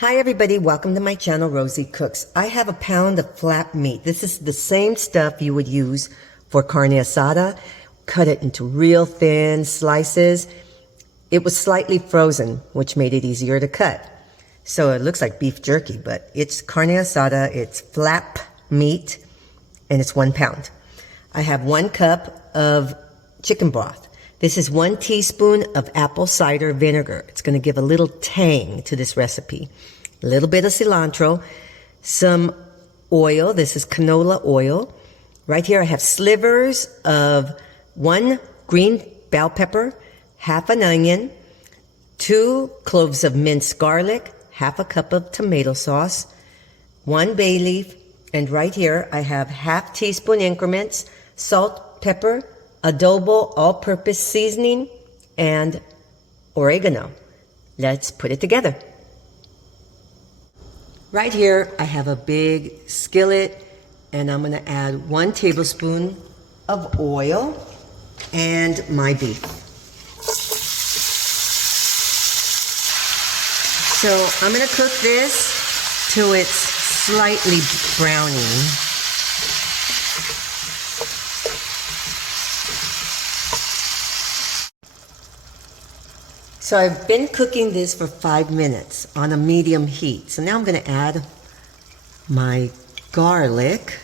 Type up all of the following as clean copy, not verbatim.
Hi everybody, welcome to my channel, Rosie Cooks. I have a pound of flap meat. This is the same stuff you would use for carne asada. Cut it into real thin slices. It was slightly frozen, which made it easier to cut. So it looks like beef jerky, but it's carne asada, it's flap meat, and it's 1 pound. I have 1 cup of chicken broth. This is 1 teaspoon of apple cider vinegar. It's going to give a little tang to this recipe. A little bit of cilantro, some oil. This is canola oil. Right here I have slivers of 1 green bell pepper, half an onion, 2 cloves of minced garlic, half a cup of tomato sauce, 1 bay leaf, and right here I have half teaspoon increments, salt, pepper, adobo, all-purpose seasoning, and oregano. Let's put it together. Right here, I have a big skillet, and I'm going to add 1 tablespoon of oil and my beef. So I'm going to cook this till it's slightly browning. So I've been cooking this for 5 minutes on a medium heat. So now I'm going to add my garlic.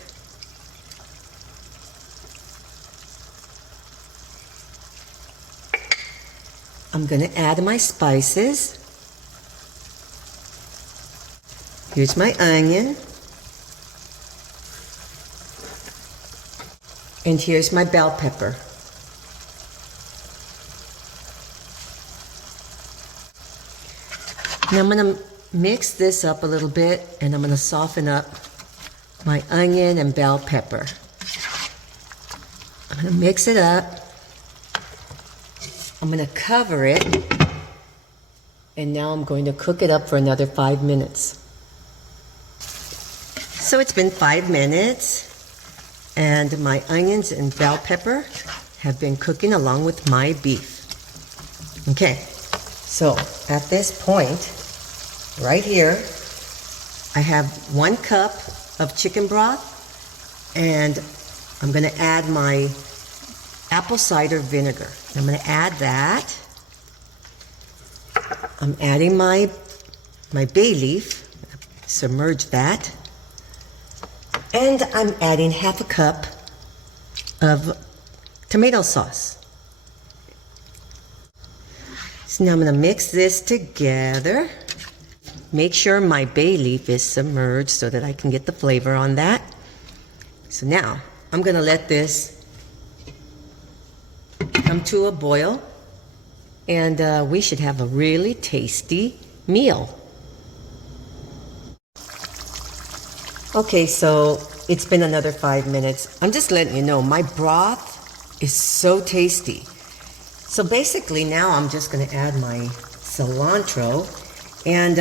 I'm going to add my spices. Here's my onion. And here's my bell pepper. Now I'm going to mix this up a little bit, and I'm going to soften up my onion and bell pepper. I'm going to mix it up. I'm going to cover it, and now I'm going to cook it up for another 5 minutes. So it's been 5 minutes, and my onions and bell pepper have been cooking along with my beef. Okay, so at this point, right here, I have 1 cup of chicken broth, and I'm going to add my apple cider vinegar. I'm going to add that. I'm adding my bay leaf, submerge that, and I'm adding half a cup of tomato sauce. So now I'm going to mix this together. Make sure my bay leaf is submerged so that I can get the flavor on that. So now I'm going to let this come to a boil, and we should have a really tasty meal. Okay, so it's been another 5 minutes. I'm just letting you know my broth is so tasty. So basically now I'm just going to add my cilantro, and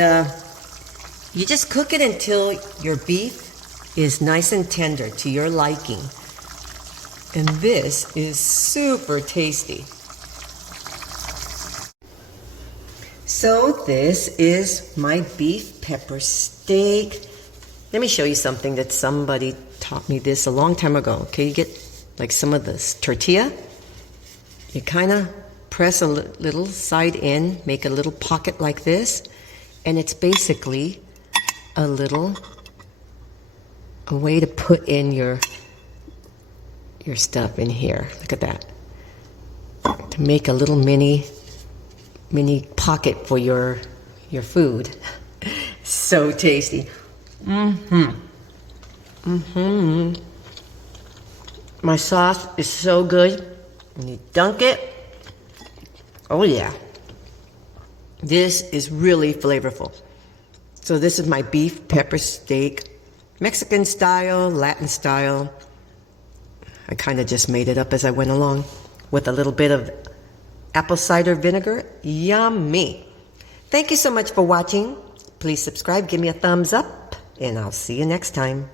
you just cook it until your beef is nice and tender to your liking. And this is super tasty. So this is my beef pepper steak. Let me show you something that somebody taught me this a long time ago. Okay, you get like some of this tortilla. You kind of press a little side in, make a little pocket like this, and it's basically a way to put in your stuff in here. Look at that. To make a little mini pocket for your food. So tasty. My sauce is so good. When you dunk it, oh yeah. This is really flavorful. So this is my beef pepper steak, Mexican style, Latin style. I kind of just made it up as I went along with a little bit of apple cider vinegar. Yummy. Thank you so much for watching. Please subscribe, give me a thumbs up, and I'll see you next time.